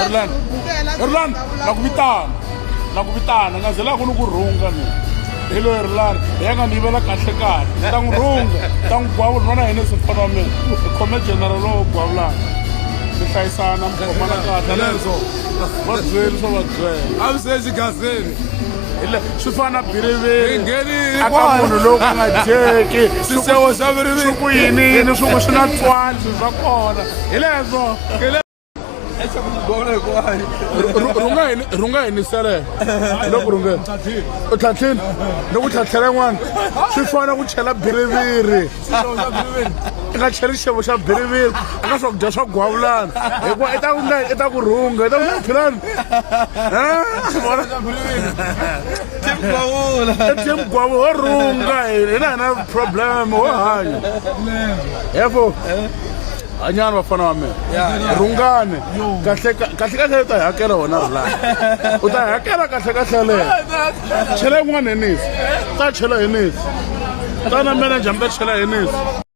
Erlan nakuvitana ngazela ku ni ku rhunga ni hello Erlan yanga ni vela kahle kahle ta n'wi rhunga ta n'wi gwavula nona hina sifana wa mina khome general lo gwavulana mi hlayisana mi khomana kahle leswo va byeli swo va byela a swi xigazeni swi fana na biriviri nghenile aka munhu lowu ku nga dyeki swisewo swa viriviri swi ku yiniyini swin'we swi na tswali swi swa kona hi leswo rhunga hinisele loko rhungeni u tlhatlhini loko u tlhatlhela yin'wana swi fana ku chela biriviri i nga cheli xixevo xa biriviri eka swakudya swa gwavulana hikuva i ta ku rhunga i ta ku philani tim gwavula wo rhunga hina hi na problem wo hanya hefo anyana vafana wa mina rhungane kahle u ta hakela wona Rhulani u ta hakela kahle leyo chela yin'wana henisi ta chela henisi ta na manager mi ta chela henisi